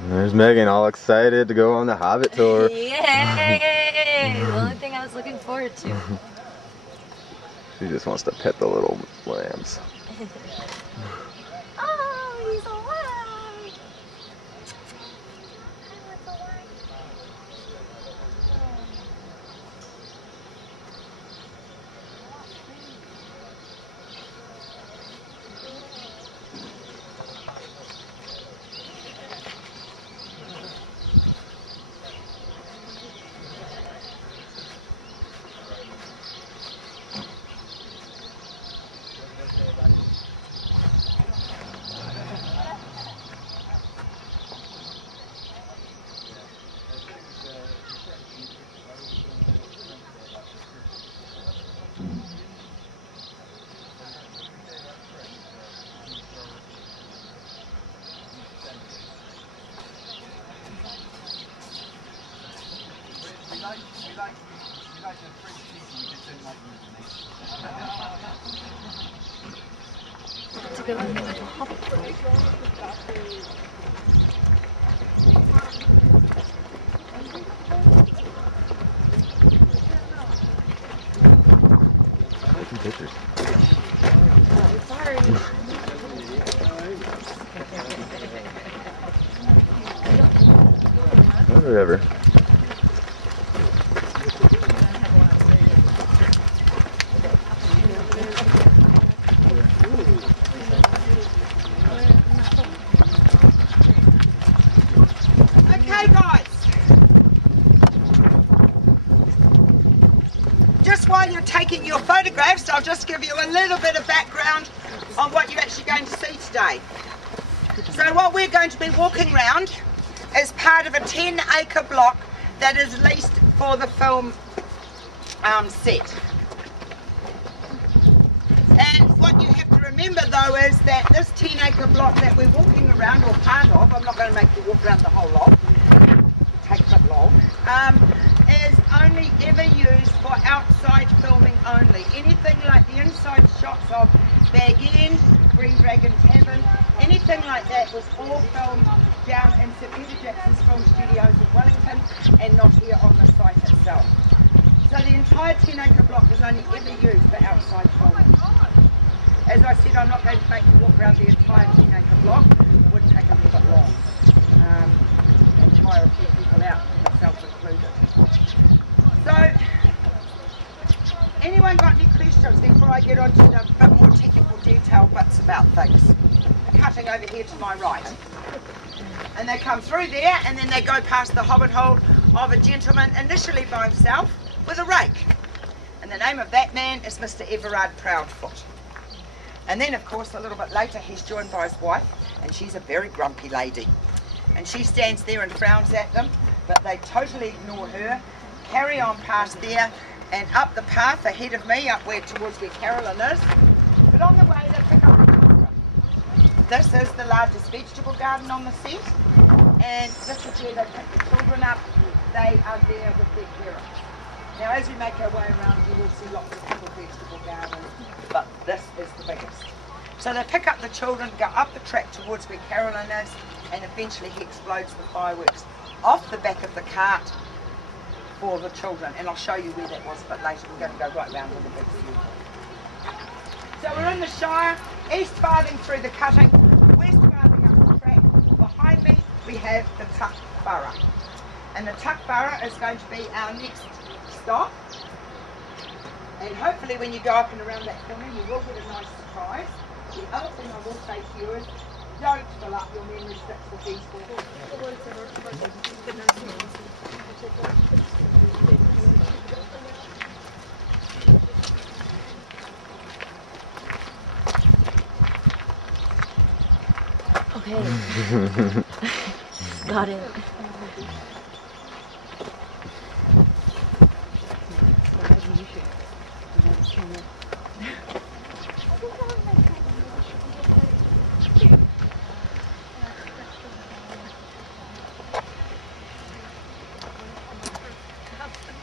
There's Megan, all excited to go on the Hobbit tour. Yay! The only thing I was looking forward to. She just wants to pet the little lambs. Oh, he's alive! To go into Hobbiton. Taking pictures. Sorry. Whatever. I'll just give you a little bit of background on what you're actually going to see today. So what we're going to be walking around is part of a 10-acre block that is leased for the film set. And what you have to remember though is that this 10-acre block that we're walking around, or part of, I'm not going to make you walk around the whole lot, take a bit long, is only ever used for outside filming only. Anything like the inside shots of Bag End, Green Dragon Cabin, anything like that was all filmed down in Sir Peter Jackson's film studios in Wellington and not here on the site itself. So the entire 10-acre block was only ever used for outside filming. As I said, I'm not going to make you walk around the entire 10-acre block. It would take a little bit long and tire a few people out, myself included. So, anyone got any questions before I get on to the bit more technical detail bits about things? Cutting over here to my right. And they come through there and then they go past the hobbit hole of a gentleman initially by himself with a rake. And the name of that man is Mr. Everard Proudfoot. And then of course a little bit later he's joined by his wife, and she's a very grumpy lady. And she stands there and frowns at them, but they totally ignore her, carry on past there and up the path ahead of me, up towards where Carolyn is. But on the way they pick up. This is the largest vegetable garden on the set, and this is where they pick the children up. They are there with their parents. Now as we make our way around here, we'll see lots of little vegetable gardens, but this is the biggest. So they pick up the children, go up the track towards where Carolyn is, and eventually he explodes the fireworks off the back of the cart for the children, and I'll show you where that was a bit later. We're going to go right round with the big view. So we're in the Shire, east farthing through the cutting, west farthing up the track. Behind me we have the Tuck Burra, and the Tuck Burra is going to be our next stop. And hopefully when you go up and around that corner you will get a nice surprise. The other thing I will say to you is, don't fill up your memory sticks with these balls. Okay. Got it.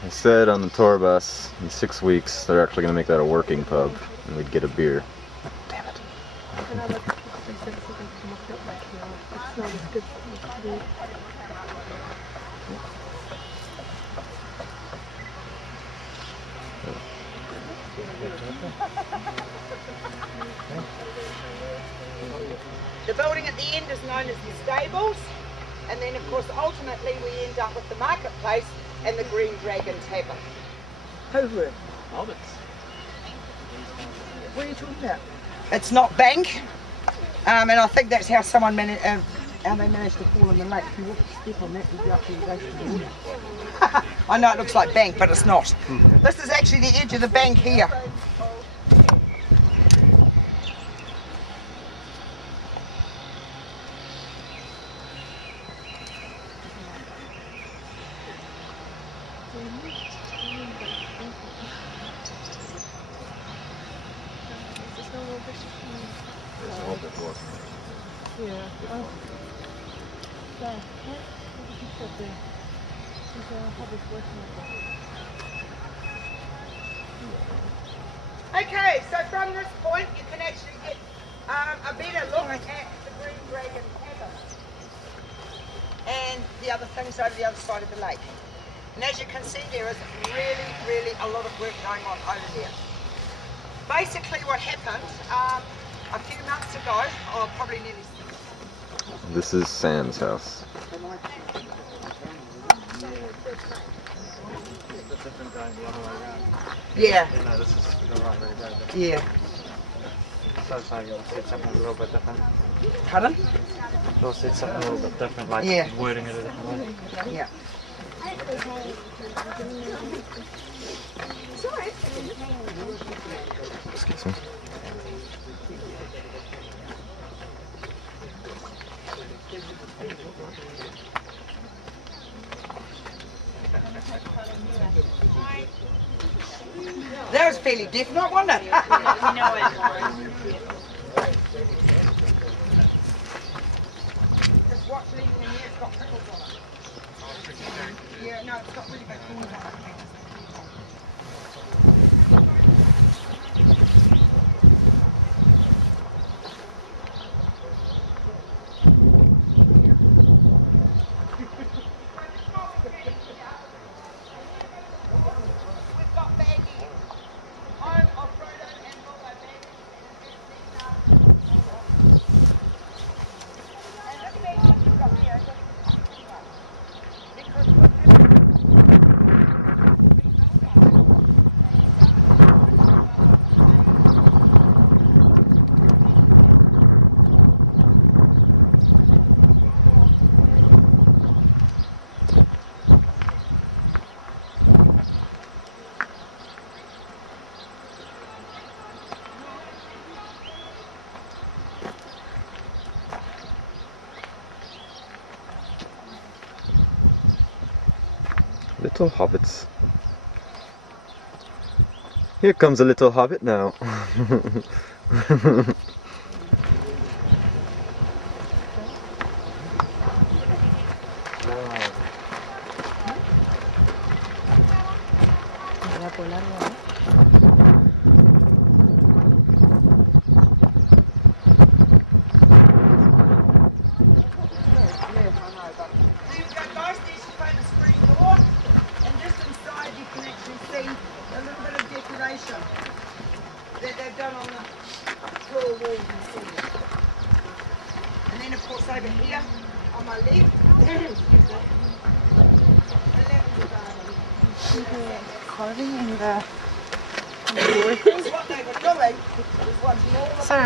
I said on the tour bus, in 6 weeks, they're actually going to make that a working pub, and we'd get a beer. Damn it. The building at the end is known as the stables, and then of course ultimately we end up with the marketplace and the Green Dragon Tavern. Who? Hobbits. What are you talking about? It's not bank, and I think that's how someone how they managed to fall in the lake. If you walk a step on that, you go up and go to the water. I know it looks like bank, but it's not. This is actually the edge of the bank here. Yeah. Oh. There. Okay, so from this point you can actually get a better look at the Green Dragon Tavern and the other things over the other side of the lake. And as you can see, there is really a lot of work going on over there. Basically what happened a few months ago, or probably nearly 6 months. This is Sam's house. Yeah. No, this is the right way to go. Yeah. So it's like you'll see something a little bit different. Pardon? You'll see something a little bit different, like Yeah. wording it a different way. Yeah. Excuse me. That was fairly definite, wasn't it? Just watch leaving in here, it's got pickles on it. Yeah, no, it's got really big things on it. Little hobbits. Here comes a little hobbit now.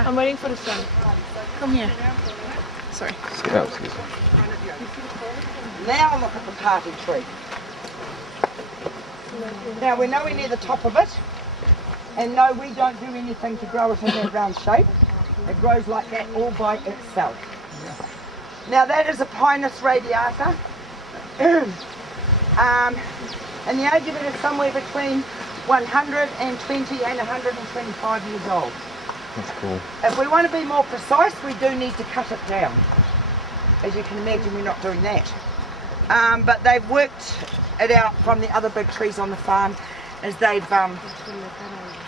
I'm waiting for the sun. Come here. Sorry. Yeah, excuse me. Now look at the party tree. Now we're nowhere near the top of it, and no, we don't do anything to grow it in that round shape. It grows like that all by itself. Now that is a Pinus radiata, and the age of it is somewhere between 120 and 125 years old. That's cool. If we want to be more precise, we do need to cut it down. As you can imagine, we're not doing that. But they've worked it out from the other big trees on the farm as they've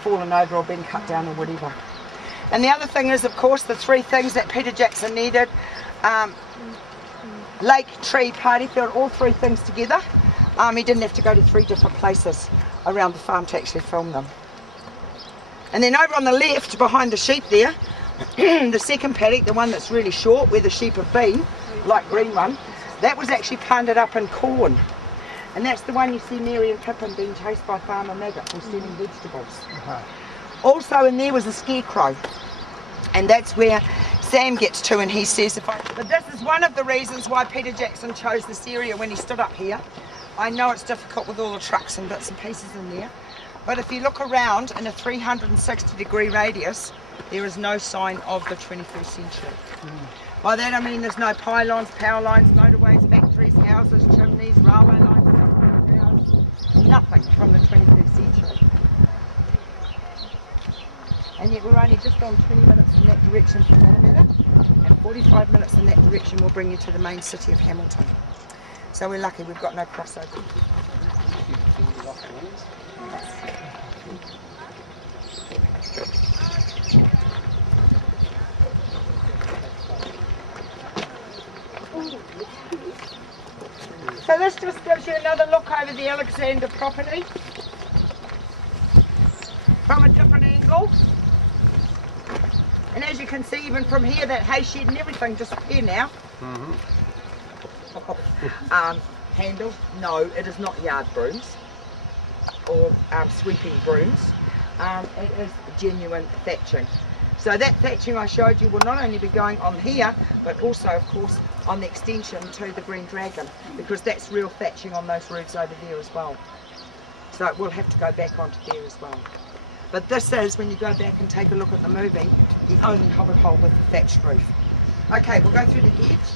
fallen over or been cut down or whatever. And the other thing is, of course, the three things that Peter Jackson needed lake, tree, party field, all three things together. He didn't have to go to 3 different places around the farm to actually film them. And then over on the left, behind the sheep there, the second paddock, the one that's really short, where the sheep have been, light green one, that was actually planted up in corn. And that's the one you see Mary and Pippin being chased by Farmer Maggot from stealing vegetables. Also in there was a scarecrow. And that's where Sam gets to, and he says, but this is one of the reasons why Peter Jackson chose this area when he stood up here. I know it's difficult with all the trucks and bits and pieces in there, but if you look around in a 360-degree radius, there is no sign of the 21st century. By that I mean there's no pylons, power lines, motorways, factories, houses, chimneys, railway lines, nothing from the 21st century. And yet we're only just on 20 minutes in that direction from the river, and 45 minutes in that direction will bring you to the main city of Hamilton. So we're lucky we've got no crossover. So this just gives you another look over the Alexander property from a different angle. And as you can see, even from here, that hay shed and everything disappear now. Handle, no, it is not yard brooms or sweeping brooms. It is genuine thatching. So that thatching I showed you will not only be going on here, but also of course on the extension to the Green Dragon, because that's real thatching on those roofs over there as well. So it will have to go back onto there as well. But this is, when you go back and take a look at the movie, the only hobbit hole with the thatched roof. Okay, we'll go through the edge.